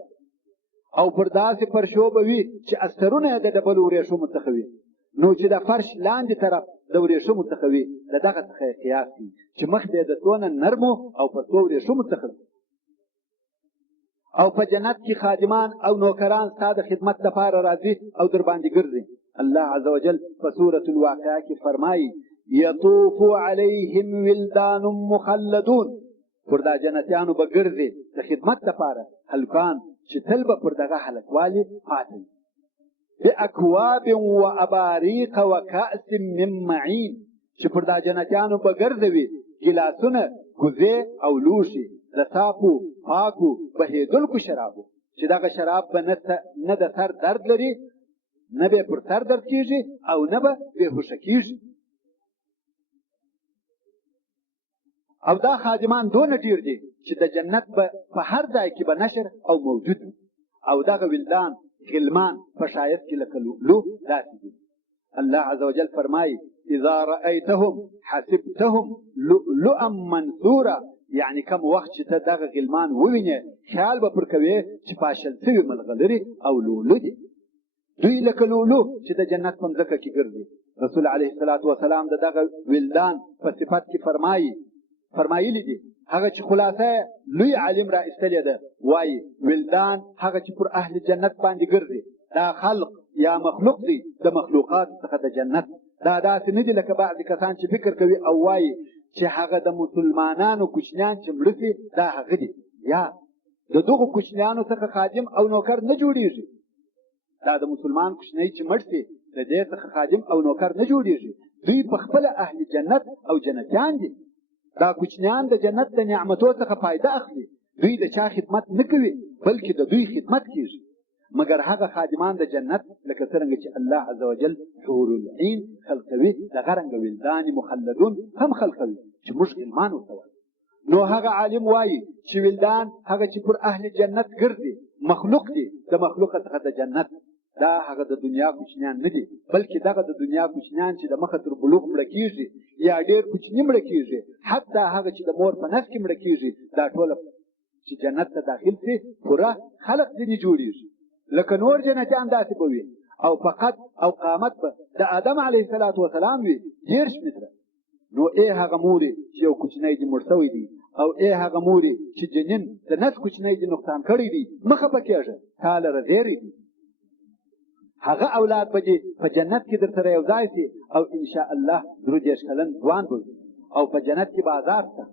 او پر داسې فرشو به وي چې استرونه یې د ډبلو ورېښمو څخه وي. نو چې د فرش لاندې طرف د ورېښمو څخه وي د دغه څخه یې قیاس کړي چې مخ ته یې د څونه نرمو او په څو ورېښمو څخه وي. او په جنت کې خادمان او نوکران ستا د خدمت لپاره راځي او در باندې ګرځي. الله عز وجل په سورة الواقعه کې فرمایي یطوف علیهم ولدان مخلدون، پر دا جنتیانو به ګرځي د خدمت لپاره هلکان چې تل به پر دغه هلکوالي پاتې وي. باکواب و اباریق و کأس من معین، چې پر دا جنتیانو به ګرځوي ګیلاسونه کوزې او لوښي د صافو پاکو بهېدونکو شرابو، چې دغه شراب به نه د سر درد لري، نه به پر سر درد کیږي او نه به بېهوشه کیږي. او دا خادمان دونه ډیر دي چې د جنت به په هر ځای کې به نشر او موجود وي. او دغه ولدان غلمان په ښایست کې لکه لؤلؤ داسې دي. الله عز وجل فرمایي اذا رأیتهم حسبتهم لؤلؤا منثورا، یعنی کم وخت چې ته دغه غلمان ووینې خیال به پر کوې چې پاشل شوي ملغلرې او لؤلؤ دي. دوی لکه لؤلؤ چې د جنت په مځکه کې ګرځي. رسول علیه الصلاة والسلام د دغه ولدان په صفت کې فرمایلی دي هغه چې خلاصه لوی عالم را ایستلې ده، وایي ولدان هغه چې پر اهل جنت باندې ګرځي دا خلق یا مخلوق دی د مخلوقات څخه د جنت. دا داسې نه دي لکه بعضې کسان چې فکر کوي او وایي چې هغه د مسلمانانو کوچنیان چې مړه شي دا هغه دي. یا د دغو کوچنیانو څخه خادم او نوکر نه جوړیږي. دا د مسلمان کوچنی چې مړ شي د دې څخه خادم او نوکر نه جوړیږي. دوی په خپله اهل جنت او جنتیان دي. دا کوچنیان د جنت د نعمتو څخه فایده اخلي. دوی د چا خدمت نه کوي بلکې د دوی خدمت کیږي. مګر هغه خادمان د جنت لکه څرنګه چې الله عز وجل حور العین خلقوي دغه رنګه ولدان مخلدون هم خلقوي چې موږ غلمان ورته وایو. نو هغه عالم وایي چې ولدان هغه چې پر اهل جنت ګرځي مخلوق دي د مخلوق څخه د جنت دا هغه د دنیا کوچنیان نه دي بلکې دغه د دنیا کوچنیان چې د مخه تر بلوغ مړه کېږي یا ډېر کوچني مړه کېږي حتی هغه چې د مور په نس کې مړه کېږي دا ټوله چې جنت ته داخل شي پوره خلق ځینې جوړېږي لکه نور جنتیان داسې به وي او فقط او قامت به د آدم علیه السلام وي 10 متره نو ای هغه مورې چې یو کوچنی دې مړ شوی دی او ای هغه مورې چې جنین د نس کوچنی دې نقصان کړی دی مخه په کېږه تا لره ډېرې دي هغه اولاد به دې په جنت کې در سره یو ځای شي او انشاء الله 30 کلن ځوان به او په جنت کې بازار شته